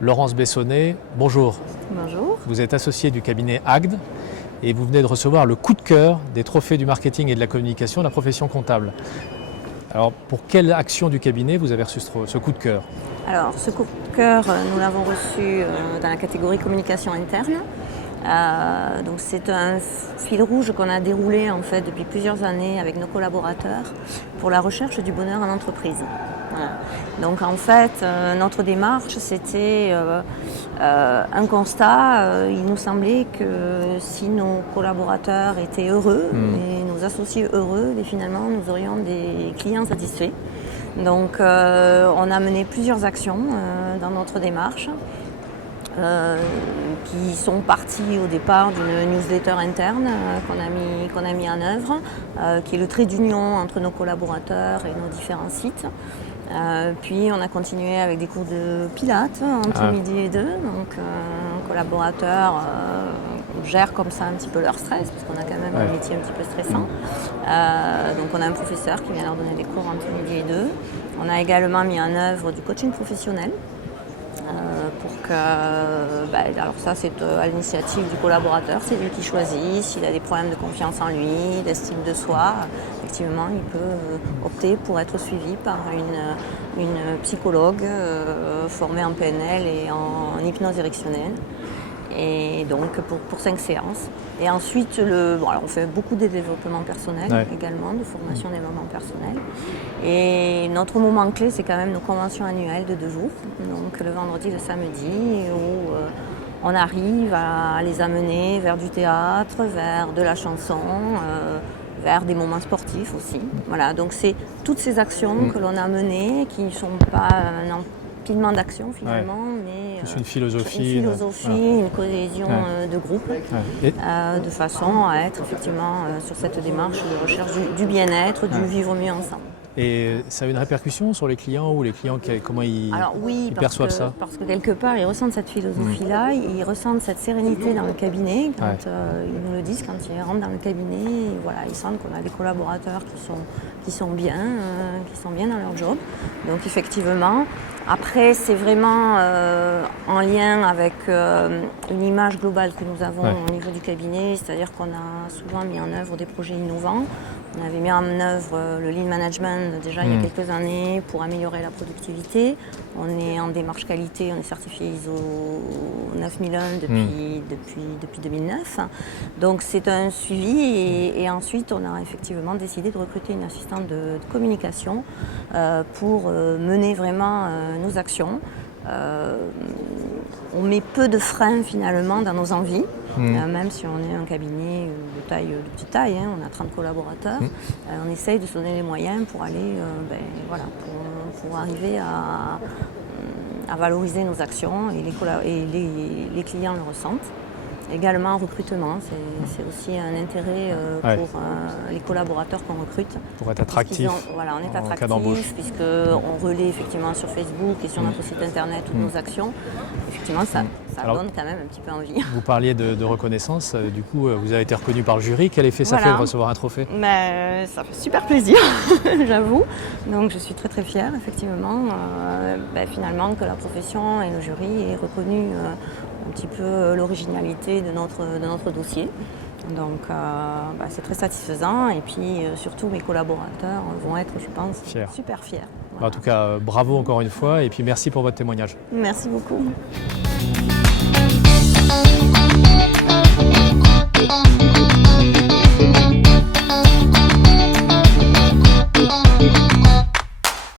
Laurence Bessonnet, bonjour. Bonjour. Vous êtes associée du cabinet AGD et vous venez de recevoir le coup de cœur des trophées du marketing et de la communication de la profession comptable. Alors, pour quelle action du cabinet vous avez reçu ce coup de cœur? Alors, ce coup de cœur, nous l'avons reçu dans la catégorie communication interne. Donc c'est un fil rouge qu'on a déroulé en fait depuis plusieurs années avec nos collaborateurs pour la recherche du bonheur en entreprise. Voilà. Donc en fait notre démarche c'était un constat. Il nous semblait que si nos collaborateurs étaient heureux et nos associés heureux, et finalement nous aurions des clients satisfaits. Donc on a mené plusieurs actions dans notre démarche. Qui sont partis au départ d'une newsletter interne qu'on a mis en œuvre, qui est le trait d'union entre nos collaborateurs et nos différents sites. Puis on a continué avec des cours de pilates entre midi et 2. Donc un collaborateur gère comme ça un petit peu leur stress, parce qu'on a quand même un métier un petit peu stressant. Donc on a un professeur qui vient leur donner des cours entre midi et 2. On a également mis en œuvre du coaching professionnel. Pour que, alors ça c'est à l'initiative du collaborateur, c'est lui qui choisit. S'il a des problèmes de confiance en lui, d'estime de soi, effectivement il peut opter pour être suivi par une psychologue formée en PNL et en hypnose directionnelle. Et donc pour 5 séances. Et ensuite, on fait beaucoup de développement personnel également, de formation et développement personnel. Et notre moment clé, c'est quand même nos conventions annuelles de 2 jours, donc le vendredi et le samedi, où on arrive à les amener vers du théâtre, vers de la chanson, vers des moments sportifs aussi. Voilà, donc c'est toutes ces actions que l'on a menées qui ne sont pas un empilement d'actions finalement, mais plus une philosophie, une cohésion de groupe, de façon à être effectivement sur cette démarche de recherche du bien-être, du vivre mieux ensemble. Et ça a une répercussion sur les clients ou les clients, comment ils perçoivent ça? Parce que quelque part, ils ressentent cette philosophie-là, ils ressentent cette sérénité dans le cabinet. Quand ils nous le disent, quand ils rentrent dans le cabinet, voilà, ils sentent qu'on a des collaborateurs qui sont bien dans leur job. Donc effectivement, après, c'est vraiment en lien avec une image globale que nous avons au niveau du cabinet, c'est-à-dire qu'on a souvent mis en œuvre des projets innovants. On avait mis en œuvre le lean management déjà il y a quelques années pour améliorer la productivité. On est en démarche qualité, on est certifié ISO 9001 depuis 2009. Donc c'est un suivi et ensuite on a effectivement décidé de recruter une assistante de communication pour mener vraiment nos actions. On met peu de freins finalement dans nos envies, même si on est un cabinet de petite taille, on a 30 collaborateurs, on essaye de se donner les moyens pour aller, pour arriver à valoriser nos actions et les clients le ressentent. Également en recrutement, c'est aussi un intérêt pour les collaborateurs qu'on recrute. Pour être attractif. On est attractif puisqu'on relaie effectivement sur Facebook et sur notre site internet toutes nos actions. Effectivement, ça donne quand même un petit peu envie. Vous parliez de reconnaissance, du coup vous avez été reconnu par le jury. Quel effet ça fait de recevoir un trophée? Ça fait super plaisir, j'avoue. Donc je suis très très fière effectivement finalement que la profession et le jury aient reconnu un petit peu l'originalité de notre dossier. Donc c'est très satisfaisant et puis surtout mes collaborateurs vont être, je pense, super fiers. Voilà. En tout cas, bravo encore une fois et puis merci pour votre témoignage. Merci beaucoup.